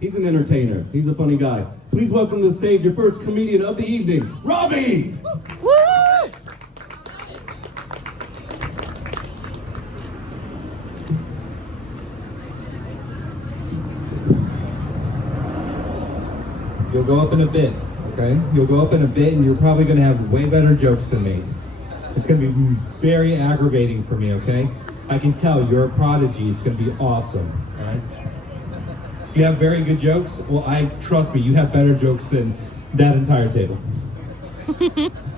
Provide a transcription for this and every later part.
He's an entertainer. He's a funny guy. Please welcome to the stage your first comedian of the evening, Rha-bae! Woo! You'll go up in a bit, okay? You'll go up in a bit and you're probably gonna have way better jokes than me. It's gonna be very aggravating for me, okay? I can tell you're a prodigy. It's gonna be awesome, all right? You have very good jokes? Well, trust me, you have better jokes than that entire table.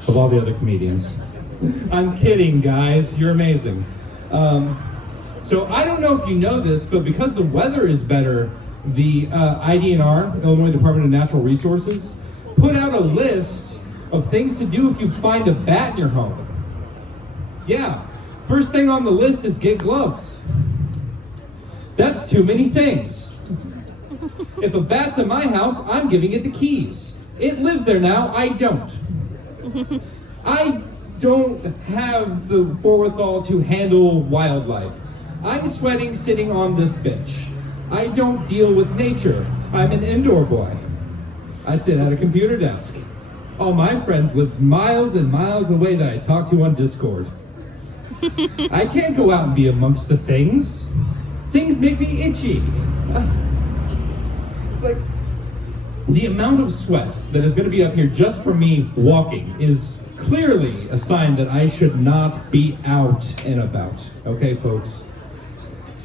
Of all the other comedians. I'm kidding, guys. You're amazing. So I don't know if you know this, but because the weather is better, the IDNR, Illinois Department of Natural Resources, put out a list of things to do if you find a bat in your home. Yeah, first thing on the list is get gloves. That's too many things. If a bat's in my house, I'm giving it the keys. It lives there now, I don't. I don't have the wherewithal to handle wildlife. I'm sweating sitting on this bitch. I don't deal with nature. I'm an indoor boy. I sit at a computer desk. All my friends live miles and miles away that I talk to on Discord. I can't go out and be amongst the things. Things make me itchy. It's like the amount of sweat that is going to be up here just for me walking is clearly a sign that I should not be out and about. Okay, folks?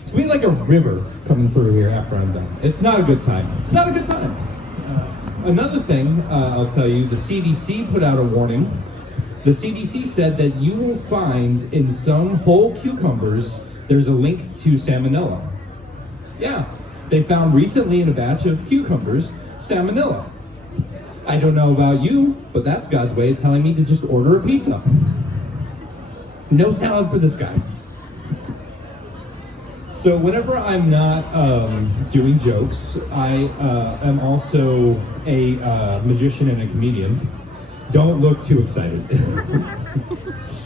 It's going to be like a river coming through here after I'm done. It's not a good time. It's not a good time. Another thing I'll tell you, the CDC put out a warning. The CDC said that you will find in some whole cucumbers, there's a link to salmonella. Yeah, they found recently in a batch of cucumbers, salmonella. I don't know about you, but that's God's way of telling me to just order a pizza. No salad for this guy. So whenever I'm not doing jokes, I am also a magician and a comedian. Don't look too excited.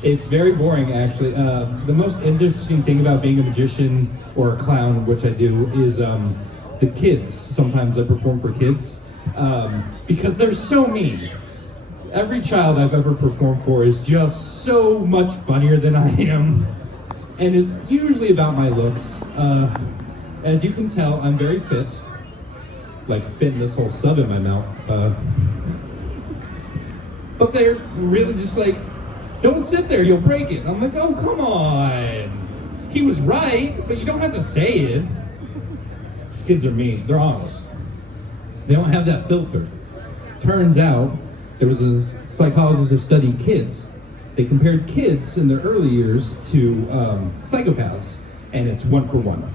It's very boring, actually. The most interesting thing about being a magician or a clown, which I do, is the kids. Sometimes I perform for kids because they're so mean. Every child I've ever performed for is just so much funnier than I am. And it's usually about my looks. As you can tell, I'm very fit. Like fitting this whole sub in my mouth. But they're really just like, don't sit there, you'll break it. I'm like, oh, come on. He was right, but you don't have to say it. Kids are mean, they're honest. They don't have that filter. Turns out, there was a psychologist who studied kids. They compared kids in their early years to psychopaths, and it's 1 for 1.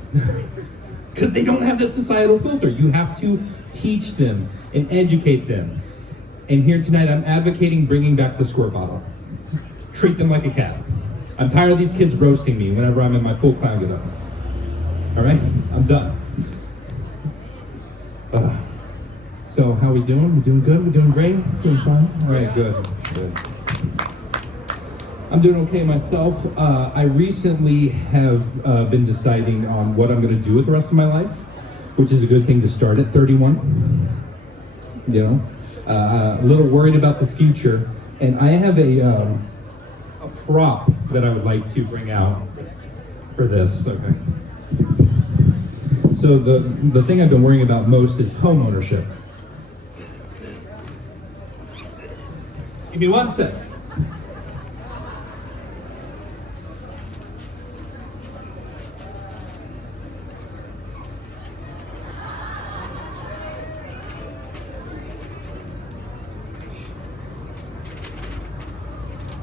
Because they don't have this societal filter. You have to teach them and educate them. And here tonight, I'm advocating bringing back the squirt bottle. Treat them like a cat. I'm tired of these kids roasting me whenever I'm in my full clown get up. All right, I'm done. So how we doing? We doing good? We doing great? Doing fine? All right, good. I'm doing okay myself. I recently have been deciding on what I'm going to do with the rest of my life, which is a good thing to start at 31. You know, a little worried about the future, and I have a prop that I would like to bring out for this. Okay. So the thing I've been worrying about most is home ownership. Just give me 1 sec.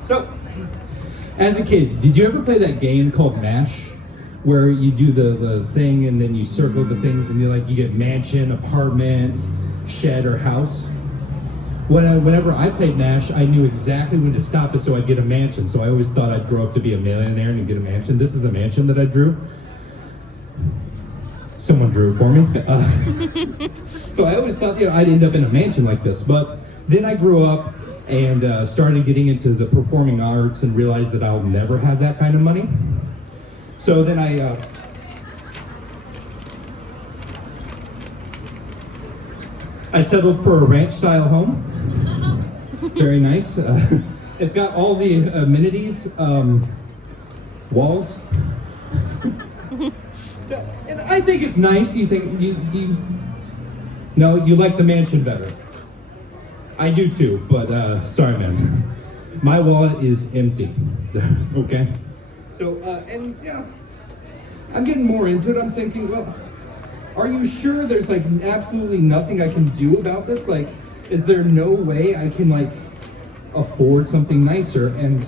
So, as a kid, did you ever play that game called MASH? Where you do the thing and then you circle the things and you get mansion, apartment, shed, or house? Whenever I played MASH, I knew exactly when to stop it so I'd get a mansion. So I always thought I'd grow up to be a millionaire and get a mansion. This is the mansion that I drew. Someone drew it for me. So I always thought I'd end up in a mansion like this. But then I grew up and started getting into the performing arts and realized that I'll never have that kind of money. So then I settled for a ranch-style home. Very nice. It's got all the amenities, walls. So, and I think it's nice. Do you think No, you like the mansion better. I do too, but sorry, man. My wallet is empty. Okay. So, and yeah, I'm getting more into it. I'm thinking, well, are you sure there's like absolutely nothing I can do about this? Like, is there no way I can like afford something nicer? And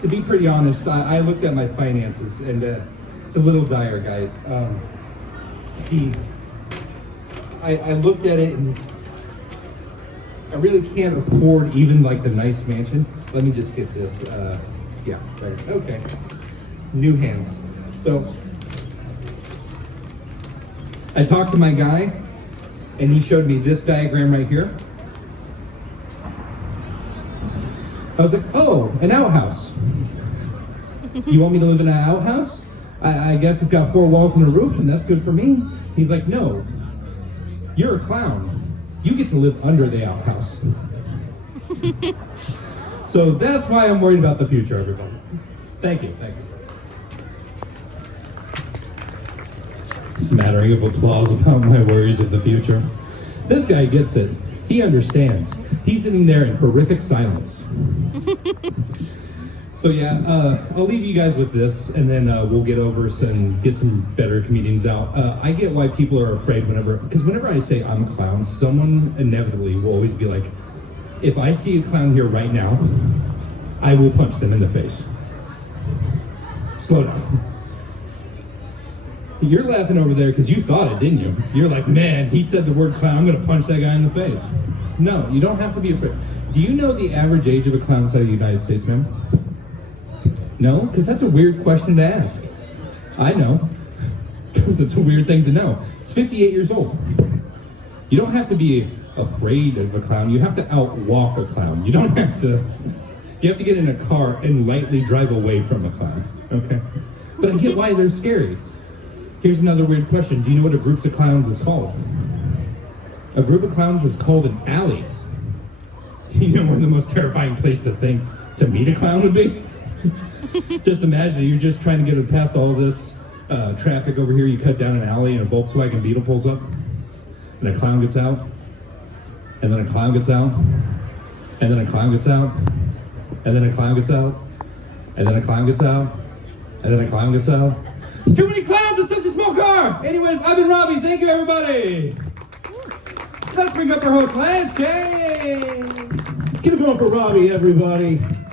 to be pretty honest, I looked at my finances and it's a little dire, guys. See, I looked at it and I really can't afford even like the nice mansion. Let me just get this. Yeah, right. Okay. New hands. So I talked to my guy and he showed me this diagram right here. I was like, oh, an outhouse. You want me to live in an outhouse? I guess it's got 4 walls and a roof, and that's good for me. He's like, no, you're a clown. You get to live under the outhouse. So that's why I'm worried about the future, everybody. Thank you, thank you. Smattering of applause about my worries of the future. This guy gets it. He understands. He's sitting there in horrific silence. So yeah, I'll leave you guys with this, and then we'll get over and get some better comedians out. I get why people are afraid because whenever I say I'm a clown, someone inevitably will always be like, if I see a clown here right now, I will punch them in the face. Slow down. You're laughing over there because you thought it, didn't you? You're like, man, he said the word clown, I'm gonna punch that guy in the face. No, you don't have to be afraid. Do you know the average age of a clown outside of the United States, ma'am? No? Because that's a weird question to ask. I know. Because it's a weird thing to know. It's 58 years old. You don't have to be afraid of a clown. You have to outwalk a clown. You don't have to... You have to get in a car and lightly drive away from a clown. Okay? But I get why they're scary. Here's another weird question. Do you know what a group of clowns is called? A group of clowns is called an alley. Do you know where the most terrifying place to meet a clown would be? Just imagine you're just trying to get past all this traffic over here. You cut down an alley and a Volkswagen Beetle pulls up, and a clown gets out, and then a clown gets out, and then a clown gets out, and then a clown gets out, and then a clown gets out, and then a clown gets out. It's too many clowns in such a small car! Anyways, I've been Robbie. Thank you, everybody! Let's bring up our host, Lance. Yay! Keep it going for Robbie, everybody.